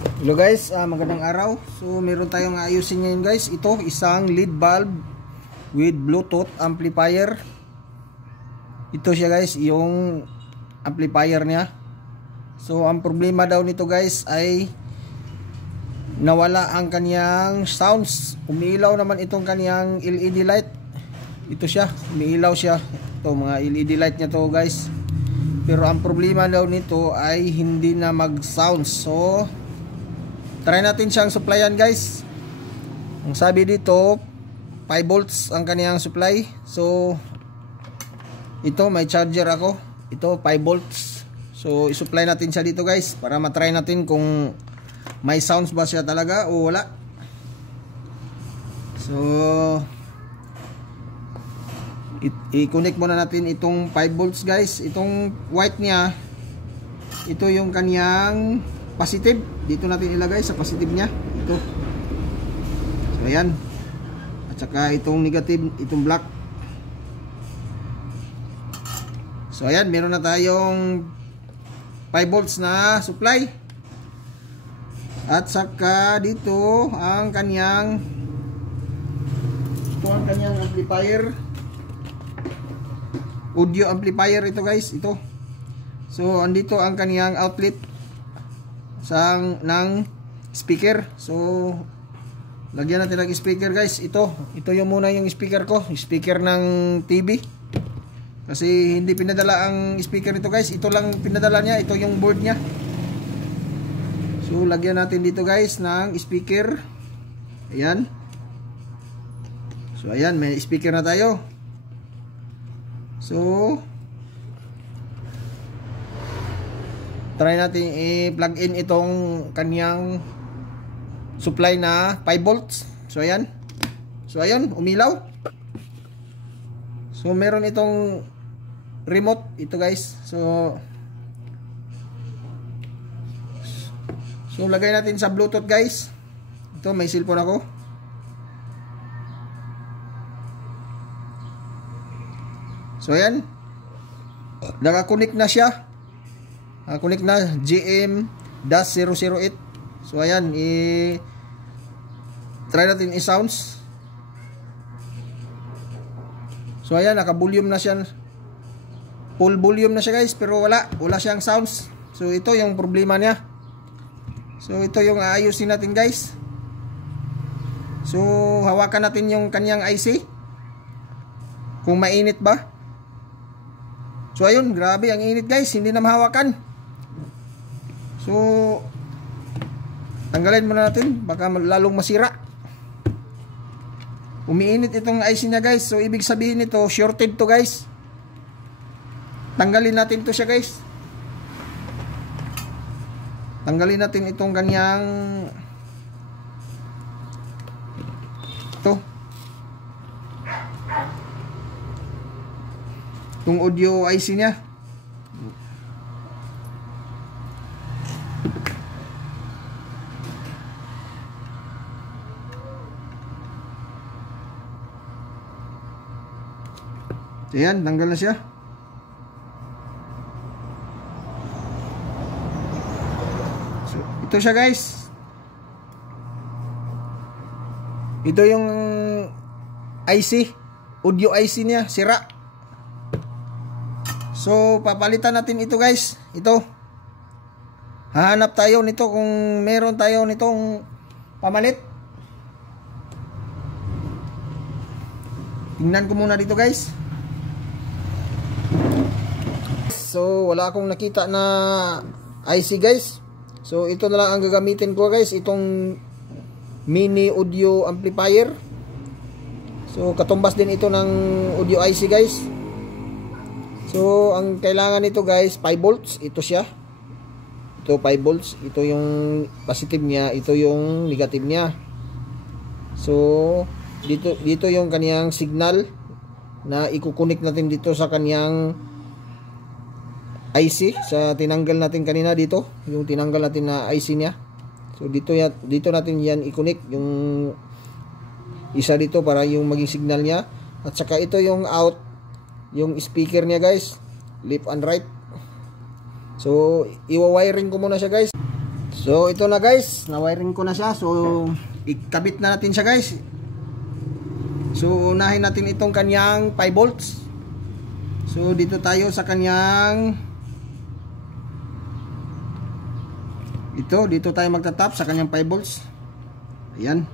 Hello guys, magandang araw. So meron tayong ayusin ngayon guys. Ito isang lead bulb with Bluetooth amplifier. Ito siya guys, yung amplifier niya. So ang problema daw nito guys ay nawala ang kaniyang sounds. Umiilaw naman itong kaniyang LED light. Ito siya, umiilaw siya. Ito mga LED light niya to guys. Pero ang problema daw nito ay hindi na mag-sounds. So try natin siyang supplyan guys. Ang sabi dito 5 volts ang kaniyang supply. So ito may charger ako. Ito 5 volts. So i-supply natin siya dito guys para matry natin kung may sounds ba siya talaga o wala. So i-connect muna natin itong 5 volts guys. Itong white niya, ito yung kaniyang positive. Dito natin ilagay sa positive niya. Ito. So ayan. At saka itong negative, itong black. So ayan, meron na tayong 5 volts na supply. At saka dito ang kanyang amplifier. Audio amplifier ito guys, ito. So andito ang kaniyang outlet ng speaker. So lagyan natin ng speaker guys. Ito yung muna yung speaker ko, speaker ng TV. Kasi hindi pinadala ang speaker nito guys. Ito lang pinadala niya, ito yung board niya. So lagyan natin dito guys ng speaker. Ayan. So ayan, may speaker na tayo. So try natin i-plug in itong kanyang supply na 5 volts. So ayan. So ayan, umilaw. So meron itong remote ito guys. So lagay natin sa Bluetooth guys. Ito may cellphone ako. So ayan. Naka-connect na siya. Connect na GM-008. So ayan, try natin i-sounds. So ayan, naka-volume na siya. Full volume na siya guys, pero wala siyang sounds. So ito yung problema niya. So ito yung aayusin natin guys. So hawakan natin yung kanyang IC. Kung mainit ba. So ayun, grabe ang init guys, hindi na mahawakan. So tanggalin muna natin, baka lalong masira. Umiinit itong IC niya guys. So ibig sabihin nito, shorted to guys. Tanggalin natin to siya guys. Tanggalin natin itong kanyang itong audio IC niya. Ayan, tanggal na siya. So, ito siya guys. Ito yung IC, audio IC niya, sira. So papalitan natin ito guys. Ito. Hahanap tayo nito kung meron tayo nitong pamalit. Tingnan ko muna dito guys. So wala akong nakita na IC guys. So ito na lang ang gagamitin ko guys, itong mini audio amplifier. So katumbas din ito ng audio IC guys. So ang kailangan nito guys 5 volts, ito siya. Ito 5 volts, ito yung positive niya, ito yung negative niya. So dito yung kaniyang signal na ikukunik natin dito sa kaniyang IC, sa tinanggal natin kanina dito, yung tinanggal natin na IC niya. So dito natin yan i-connect yung isa dito para yung maging signal niya. At saka ito yung out, yung speaker niya guys, left and right. So iwa-wiring ko muna siya guys. So ito na guys, na-wiring ko na siya. So ikabit na natin siya guys. So unahin natin itong kanyang 5 volts. So dito tayo sa kanyang dito tayo magtatap sa kanyang 5 volts. Ayan.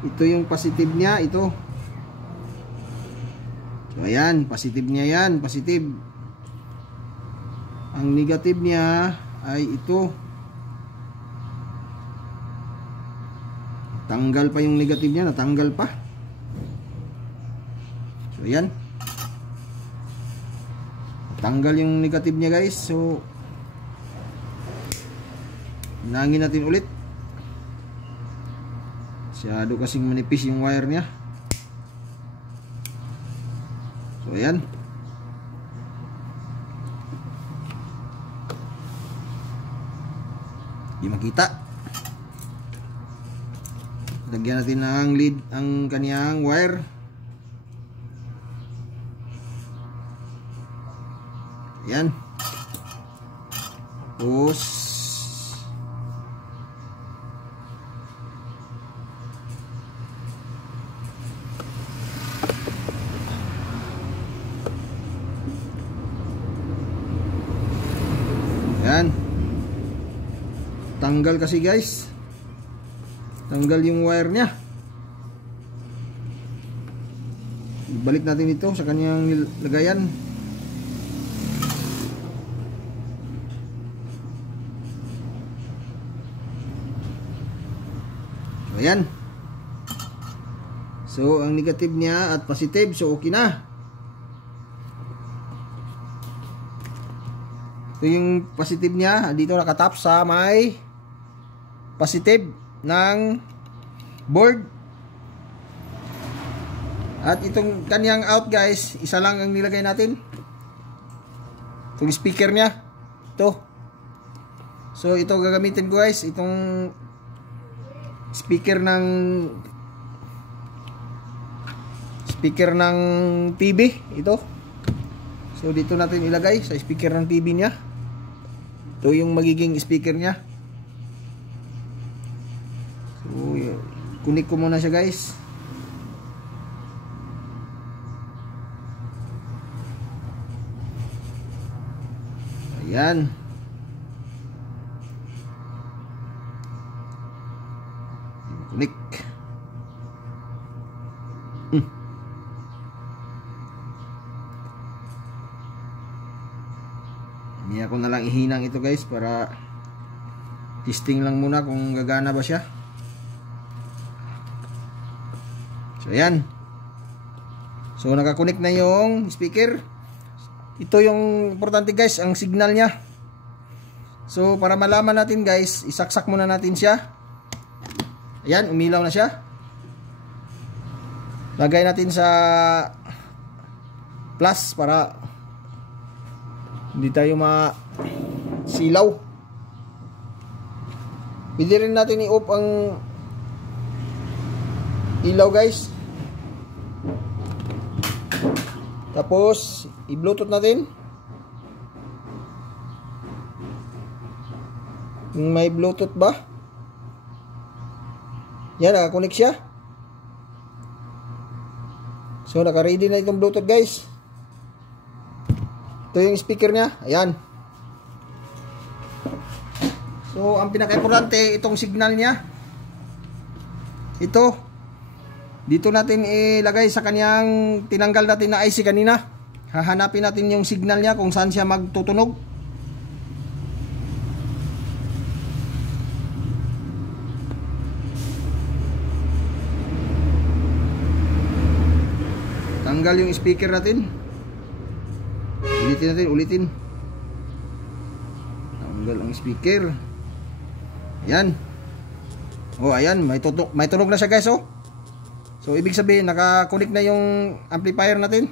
Ito yung positive niya, ito. So ayan, positive niya yan, positive. Ang negative niya ay ito. Tanggal pa yung negative niya, natanggal pa. So ayan. Tanggal yung negative niya guys. So hinangin natin ulit. Masyado kasing manipis yung wire niya. So ayan. Di makita. Lagyan natin ng lead ang kaniyang wire. Ayan. Tapos ayan. Tanggal kasi guys. Tanggal yung wire niya. Ibalik natin ito sa kanyang lagayan. Ayan. So ang negative niya at positive, so okay na. Ito yung positive niya, dito nakatap sa may positive ng board. At itong kanyang out guys, isa lang ang nilagay natin. Itong speaker niya, ito. So ito gagamitin ko guys, itong speaker ng TV, ito. So dito natin ilagay sa speaker ng TV niya. Ito yung magiging speaker niya. So kunik ko muna siya guys. Ayan. Kunik. Hindi ako na lang ihinang ito guys para testing lang muna kung gagana ba siya. So ayan. So nakakunik na yung speaker. Ito yung importante guys, ang signal niya. So para malaman natin guys, isaksak muna natin siya. Ayan, umilaw na siya. Lagay natin sa plus para hindi tayo masilaw. Pwede rin natin i-off ang ilaw guys. Tapos i-bluetooth natin. May bluetooth ba? Yan, nakakunik siya. So naka-ready na itong bluetooth guys. Ito yung speaker niya. Ayan. So ang pinaka-importante itong signal niya. Ito. Dito natin ilagay sa kanyang tinanggal natin na IC kanina. Hahanapin natin yung signal niya kung saan siya magtutunog. Tanggal yung speaker natin. Ulitin natin, ulitin. Tanggal ang speaker. Ayan. Oh, ayan, may tunog na siya guys, oh. So ibig sabihin naka-connect na yung amplifier natin.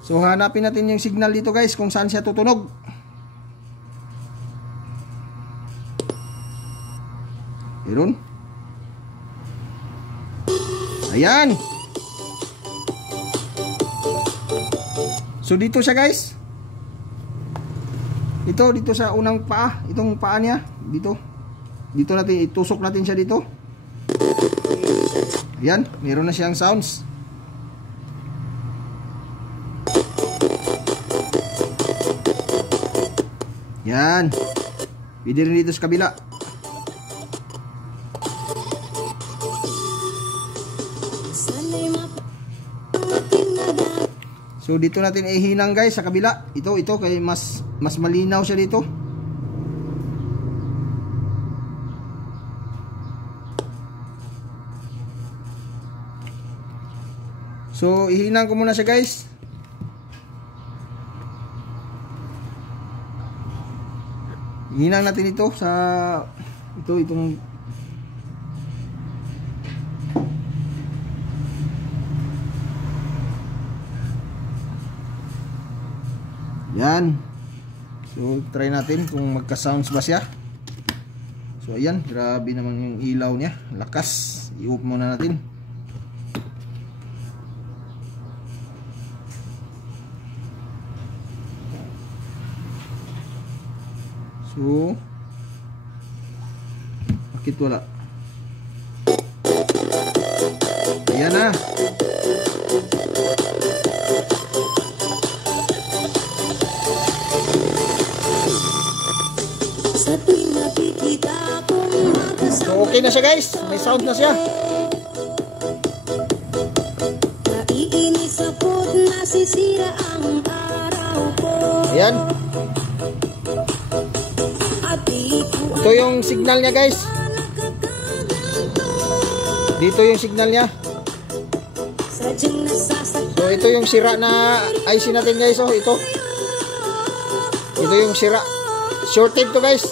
So hanapin natin yung signal dito guys kung saan siya tutunog. Meron. Ayan. So dito siya guys. Dito sa unang paa, itong paa niya, dito natin itusok natin siya dito. Ayan, meron na siyang sounds. Yan. Pwede rin dito sa kabila. So dito natin ihinang guys sa kabila. Ito kay mas malinaw siya dito. So ihinang ko muna siya guys. Ihinang natin ito sa itong yan. So try natin kung magka-sounds ba siya. So ayan, grabe naman yung ilaw niya, lakas. I-off muna natin. So bakit wala? Ayan na. So okay na siya guys, may sound na siya. Ayan. Ito yung signal niya guys. Dito yung signal niya. So ito yung sira na IC natin guys. Oh, ito yung sira. Shorted to guys.